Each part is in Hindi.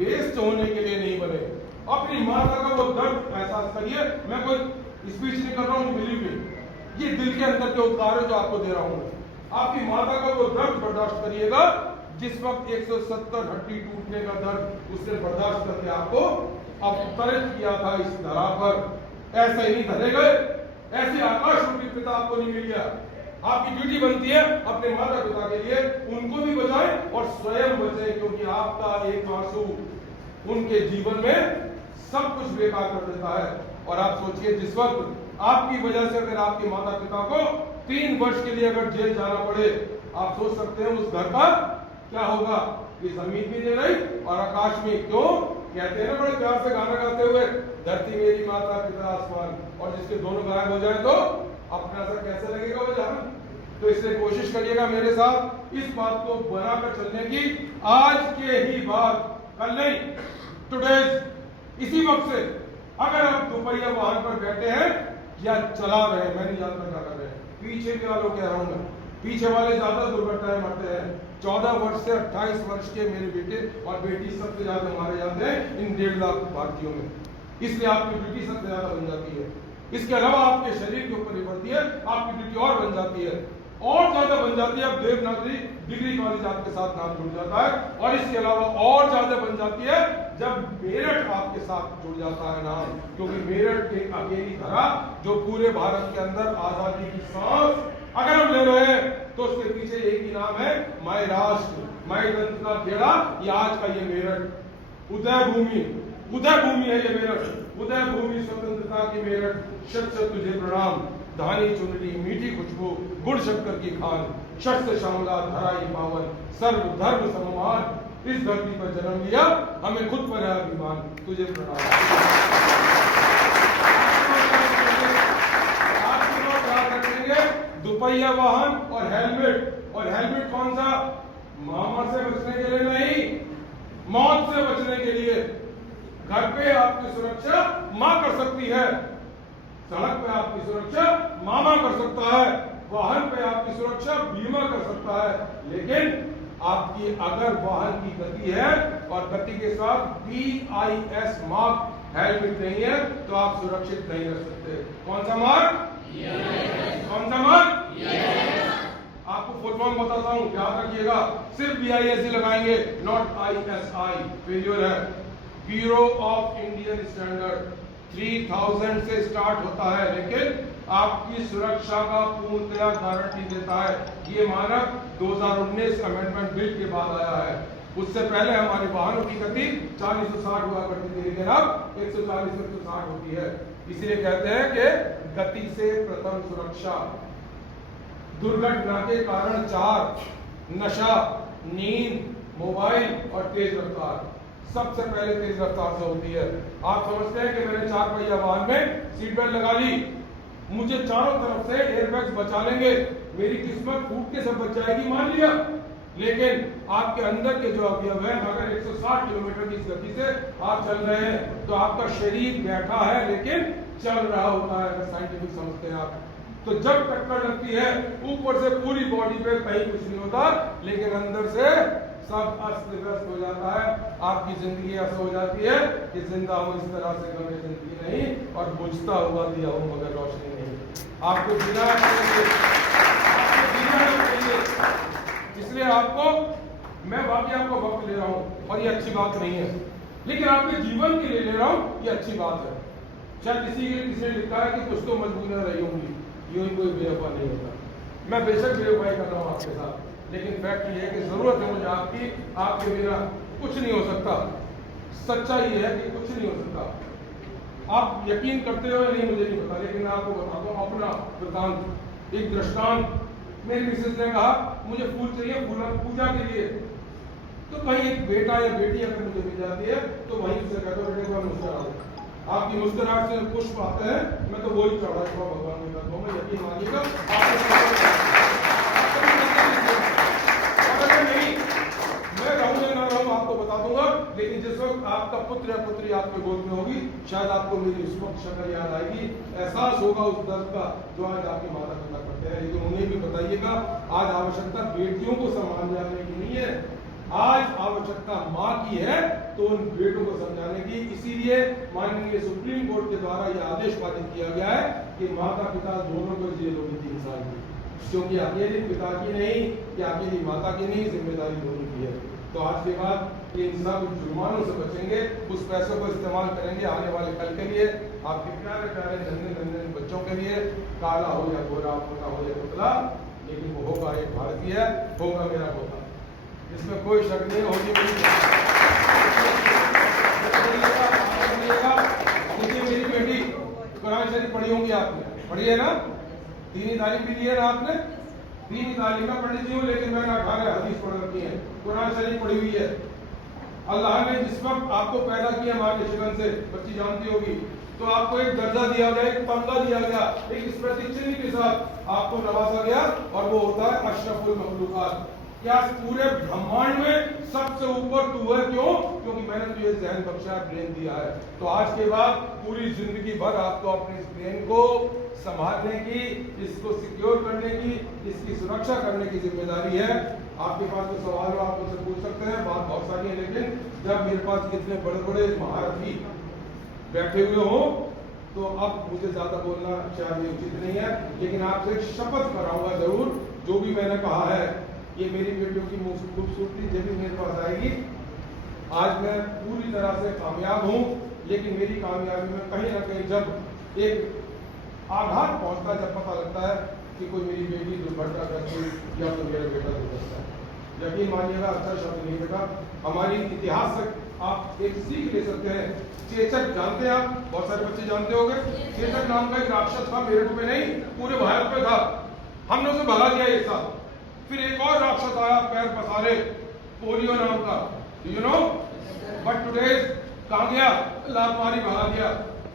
वेस्ट होने के लिए नहीं बने। अपनी माता का वो दर्द एहसास करिए। मैं कोई स्पीच नहीं कर रहा हूँ, बिलीव मी, ये दिल के अंदर के उद्गार है जो आपको दे रहा हूँ। आपकी माता का वो दर्द बर्दाश्त करिएगा जिस वक्त 170 हड्डी टूटने का दर्द उसने बर्दाश्त करके आपको अवतरित किया था इस धरा पर। ऐसे ही नहीं धरे गए, ऐसे आकाश रूपी पिता आपको नहीं मिल गया। आपकी ड्यूटी बनती है अपने माता पिता के लिए, उनको भी बचाएं और स्वयं बचें, क्योंकि आपका एक आंसू उनके जीवन में सब कुछ बेकार कर देता है। और आप सोचिए, जिस वक्त आपकी वजह से अगर आपके माता पिता को 3 वर्ष के लिए अगर जेल जाना पड़े, आप सोच सकते हैं उस घर का क्या होगा। ये जमीन भी नहीं रही और आकाश में, क्यों कहते हैं ना बड़े प्यार से गाना गाते हुए, धरती मेरी माता पिता आसमान, और जिसके दोनों गायब हो जाए तो अपना असर कैसे लगेगा वो जान। तो इसलिए कोशिश करिएगा मेरे साथ इस बात को बनाकर चलने की, आज के ही बाद, कल नहीं, टुडे इसी वक्त से अगर आप दोपहिया वाहन पर बैठे हैं या चला रहे हैं, मैं नहीं जानता क्या कर रहे हैं, पीछे के वालों कह रहा हूं मैं, पीछे वाले ज्यादा दुर्घटनाएं मरते हैं। 14 वर्ष से 28 वर्ष के मेरे बेटे और बेटी सबसे ज्यादा मारे जाते हैं इन 1.5 लाख भारतीयों में। इसलिए आपकी ड्यूटी सबसे ज्यादा बन जाती है। इसके अलावा आपके शरीर के ऊपर निर्भर है, आपकी ड्यूटी और बन जाती है, और ज्यादा बन जाती है। अब देवनागरी डिग्री कॉलेज आपके साथ नाम जुड़ जाता है, और इसके अलावा और ज्यादा बन जाती है जब मेरठ आपके साथ जुड़ जाता है नाम, क्योंकि मेरठ एक अकेली धरा जो पूरे भारत के अंदर आजादी की सांस अगर हम ले रहे हैं तो उसके पीछे एक ही नाम है, माय राष्ट्र, माय ग्रंथ का खेड़ा। ये आज का ये मेरठ उदय भूमि, उदय भूमि है ये मेरठ, उदय भूमि स्वतंत्रता की मेरठ। शत शत तुझे प्रणाम, धानी चुनरी मीठी खुशबू, गुड़ शक्कर की खान, शस्त्र श्यामला धराई पावन, सर्व धर्म सममान। इस धरती पर जन्म लिया, हमें खुद पर है अभिमान, तुझे प्रणाम। दोपहिया वाहन और हेलमेट, और हेलमेट कौन सा, महामारी से बचने के लिए नहीं, मौत से बचने के लिए। घर पे आपकी सुरक्षा मां कर सकती है, सड़क पे आपकी सुरक्षा मामा कर सकता है, वाहन पे आपकी सुरक्षा बीमा कर सकता है, लेकिन आपकी अगर वाहन की गति है और गति के साथ BIS मार्क हेलमेट नहीं है तो आप सुरक्षित नहीं रह सकते। कौन सा मार्क, कौन सा मार्क, आपको फुल फॉर्म बताता हूं, याद रखिएगा, सिर्फ BIS ही लगाएंगे, नॉट ISI, फेलियर है। ब्यूरो ऑफ इंडियन स्टैंडर्ड 3000 से स्टार्ट होता है, लेकिन आपकी सुरक्षा का पूर्णतया गारंटी देता है। ये मानक 2019 अमेंडमेंट बिल के बाद आया है। उससे पहले हमारे वाहनों की गति 40 से 60 हुआ करती थी, लेकिन अब 140 से 160 होती है। इसलिए कहते हैं कि गति से प्रथम सुरक्षा। दुर्घटना के कारण 4, नशा, नींद, मोबाइल और तेज रफ्तार। सबसे पहले तेज रफ्तार से होती है। आप समझते हैं कि मैंने 4 पहिया वाहन में सीट बेल्ट लगा ली, मुझे चारों तरफ से एयरबैग्स बचा लेंगे, मेरी किस्मत फूट के सब बच जाएगी, मान लिया। लेकिन आपके अंदर के जो अवयव है, अगर 160 किलोमीटर की गति से आप चल रहे हैं तो आपका शरीर बैठा है लेकिन चल रहा होता है, अगर साइंटिफिक समझते हैं आप। तो जब टक्कर लगती है, ऊपर से पूरी बॉडी पे कहीं कुछ नहीं होता, लेकिन अंदर से सब अस्त व्यस्त हो जाता है। आपकी जिंदगी ऐसा हो जाती है कि जिंदा हो इस तरह से कभी जिंदगी नहीं, और बुझता हुआ दिया हो मगर रोशनी नहीं। आपको जीना चाहिए, इसलिए आपको, मैं वाकई आपको वक्त ले रहा हूँ और ये अच्छी बात नहीं है, लेकिन आपके जीवन के लिए ले रहा हूँ, ये अच्छी बात है। शायद किसी ने लिखा है कि कुछ तो मजबूरियां रही होंगी, यूं ही कोई बेवफा नहीं होता। मैं बेशक बेवफाई कर रहा हूँ आपके साथ, लेकिन फैक्ट ये है कि जरूरत है मुझे आपकी, आपके बिना कुछ नहीं हो सकता। सच्चाई ये है कि कुछ नहीं हो सकता। आप यकीन करते हो या नहीं मुझे नहीं पता, लेकिन मैं आपको बताता हूँ अपना वृत्तांत, एक दृष्टांत। मेरी मिसेज ने कहा मुझे फूल चाहिए पूजा के लिए, तो कहीं एक बेटा या बेटी अगर मुझे मिल जाती है तो वहीं से कहता हूँ बेटे को मुस्कुराओ। आपकी मुस्कुराहट से पुष्प आते हैं, मैं तो वही चढ़ा हुआ भगवान के कदमों में, यकीन मानिएगा। नहीं, मैं रहूं या ना रहूं आपको बता दूंगा, लेकिन जिस वक्त आपका पुत्र या पुत्री आपके गोद में होगी, शायद आपको मेरी उस वक्त शक्ल याद आएगी, एहसास होगा उस दर्द का जो आज आपके माता पिता करते हैं। लेकिन उन्हें भी बताइएगा, आज आवश्यकता बेटियों को सम्मान जाने की नहीं है, आज आवश्यकता माँ की है तो उन बेटों को समझाने की। इसीलिए माननीय सुप्रीम कोर्ट के द्वारा यह आदेश पारित किया गया है कि माता पिता दोनों को जेल होगी 3 साल की, क्योंकि अकेले पिता की नहीं या अकेली माता की नहीं, जिम्मेदारी दोनों की है। तो आज के बाद इन सब जुर्मानों से बचेंगे, उस पैसों को इस्तेमाल करेंगे आने वाले कल के लिए, आपके प्यारे प्यारे नन्हे बच्चों के लिए, काला हो या गोरा, मोटा हो या पतला, लेकिन वो होगा एक भारतीय, होगा मेरा पोता, इसमें कोई शक नहीं होगी। देखिए मेरी बेटी कुरान शरीफ पढ़ी होंगी आपने, पढ़ी है ना, दीनी तालीम भी दी है ना आपने, दीनी तालीम में पंडित जी हूँ लेकिन मैंने 18 हदीस पढ़ रखी है, कुरान शरीफ पढ़ी हुई है। अल्लाह ने जिस वक्त आपको पैदा किया माँ के शिकन से, बच्ची जानती होगी, तो आपको एक दर्जा दिया गया, एक तमगा दिया गया, एक स्मृति चिन्ह के साथ आपको नवाजा गया, और वो होता है अशरफुल मखलूकात। क्या पूरे ब्रह्मांड में सबसे ऊपर तू है, क्यों? क्योंकि मैंने तुझे जहन बख्शा, ब्रेन दिया है। तो आज के बाद पूरी जिंदगी भर आपको अपने इस ब्रेन को संभालने की, इसको सिक्योर करने की, इसकी सुरक्षा करने की जिम्मेदारी है। आपके पास तो सवाल हो, आप मुझसे पूछ सकते हैं, बात बहुत सारी है, लेकिन जब मेरे पास इतने बड़े बड़े महारथी बैठे हुए हो तो अब मुझे ज्यादा बोलना शायद उचित नहीं है, लेकिन आपसे एक शपथ कराऊंगा जरूर, जो भी मैंने कहा है, ये मेरी बेटियों की खूबसूरती जब भी मेरे पास आएगी, आज मैं पूरी तरह से कामयाब हूँ, लेकिन मेरी कामयाबी में कहीं ना कहीं जब एक आघात पहुंचता है, जब पता लगता है कि कोई मेरी बेटी दुर्घटनाग्रस्त हुई या तो मेरा बेटा दुर्घटना है, यकीन मानिएगा, अच्छा शब्द नहीं बेटा, हमारी इतिहास से आप एक सीख ले सकते हैं। चेचक जानते हैं आप, बहुत सारे बच्चे जानते होंगे, चेचक नाम का एक राक्षस था, मेरठ में नहीं पूरे भारत में था, हमने उसे भगा दिया एक साथ। फिर एक और राक्षस आया पैर पसारे, पोलियो नाम का, यू नो, बट टुडे कहां गया, लात मारी भगा दिया।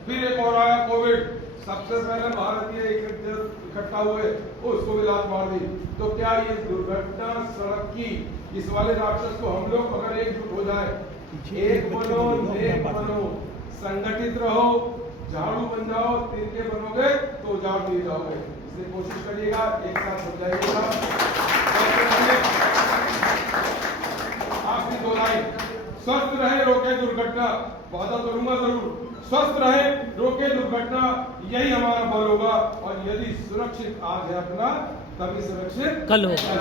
फिर एक और आया कोविड, सबसे पहले भारतीय इकट्ठा हुए, उसको भी लात मार दी। तो क्या ये दुर्घटना सड़क की इस वाले राक्षस को हम लोग अगर एकजुट हो जाए, एक बनो, नेक बनो, संगठित रहो, झाड़ू बन जाओ, तिनके बनोगे तो उजाड़ दिए जाओगे। इसलिए कोशिश करिएगा, एक साथ हो जाइएगा। आखिरी 2 लाइन, स्वस्थ रहे, रोके दुर्घटना, वादा करूंगा जरूर, स्वस्थ रहे, रोके दुर्घटना, यही हमारा बल होगा, और यदि सुरक्षित आज है अपना, तभी सुरक्षित कल होगा।